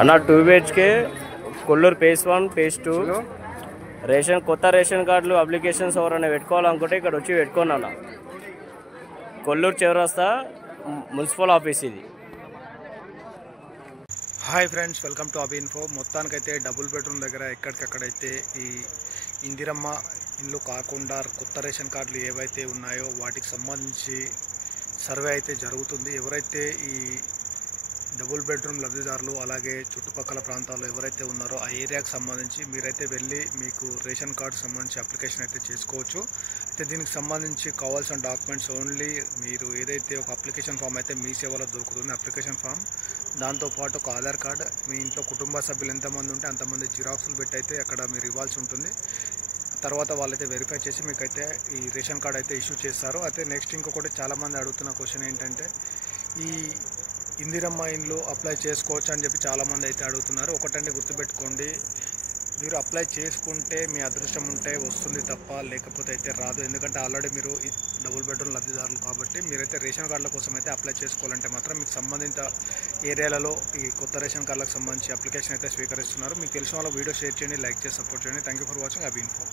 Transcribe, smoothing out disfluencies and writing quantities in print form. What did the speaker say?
అన్న 2 BHK Kolluru phase 1 phase 2 కొత్త ration కార్డులు అప్లికేషన్స్ ఎవరైనా పెట్టుకోవాలనుకుంటే ఇక్కడ వచ్చి పెట్టుకోండి అన్న. కొల్లూరు చౌరస్తా మున్సిపల్ ఆఫీస్ ఇది. Hi friends, welcome to Abhi info. మొత్తానికైతే డబుల్ బెడ్రూమ్ దగ్గర ఎక్కడికక్కడైతే ఈ ఇందిరమ్మ ఇల్లు కాకుండా కొత్త రేషన్ కార్డులు ఏవైతే ఉన్నాయో వాటికి సంబంధించి సర్వే అయితే జరుగుతుంది. ఎవరైతే ఈ డబుల్ బెడ్రూమ్ లబ్ధిదారులు అలాగే చుట్టుపక్కల ప్రాంతాల్లో ఎవరైతే ఉన్నారో ఆ ఏరియాకి సంబంధించి మీరైతే వెళ్ళి మీకు రేషన్ కార్డు సంబంధించి అప్లికేషన్ అయితే చేసుకోవచ్చు. అయితే దీనికి సంబంధించి కావాల్సిన డాక్యుమెంట్స్ ఓన్లీ మీరు ఏదైతే ఒక అప్లికేషన్ ఫామ్ అయితే మీ సేవలో దొరుకుతుంది, అప్లికేషన్ ఫామ్, దాంతోపాటు ఒక ఆధార్ కార్డు, మీ ఇంట్లో కుటుంబ సభ్యులు ఎంతమంది ఉంటే అంతమంది జిరాక్స్లు పెట్టి అయితే అక్కడ మీరు ఇవ్వాల్సి ఉంటుంది. తర్వాత వాళ్ళైతే వెరిఫై చేసి మీకైతే ఈ రేషన్ కార్డు అయితే ఇష్యూ చేస్తారు. అయితే నెక్స్ట్ ఇంకొకటి చాలామంది అడుగుతున్న క్వశ్చన్ ఏంటంటే ఈ ఇందిరమ్మ ఇండ్లు అప్లై చేసుకోవచ్చు అని చెప్పి చాలామంది అయితే అడుగుతున్నారు. ఒకటండి గుర్తుపెట్టుకోండి, మీరు అప్లై చేసుకుంటే మీ అదృష్టం ఉంటే వస్తుంది తప్ప లేకపోతే అయితే రాదు. ఎందుకంటే ఆల్రెడీ మీరు డబుల్ బెడ్రూమ్ లబ్ధిదారులు కాబట్టి మీరైతే రేషన్ కార్డుల కోసం అయితే అప్లై చేసుకోవాలంటే మాత్రం మీకు సంబంధిత ఏరియాలలో ఈ కొత్త రేషన్ కార్డులకు సంబంధించి అప్లికేషన్ అయితే స్వీకరిస్తున్నారు. మీకు తెలిసిన వాళ్ళ వీడియో షేర్ చేయండి, లైక్ చేసి సపోర్ట్ చేయండి. Thank you for watching Abhi info.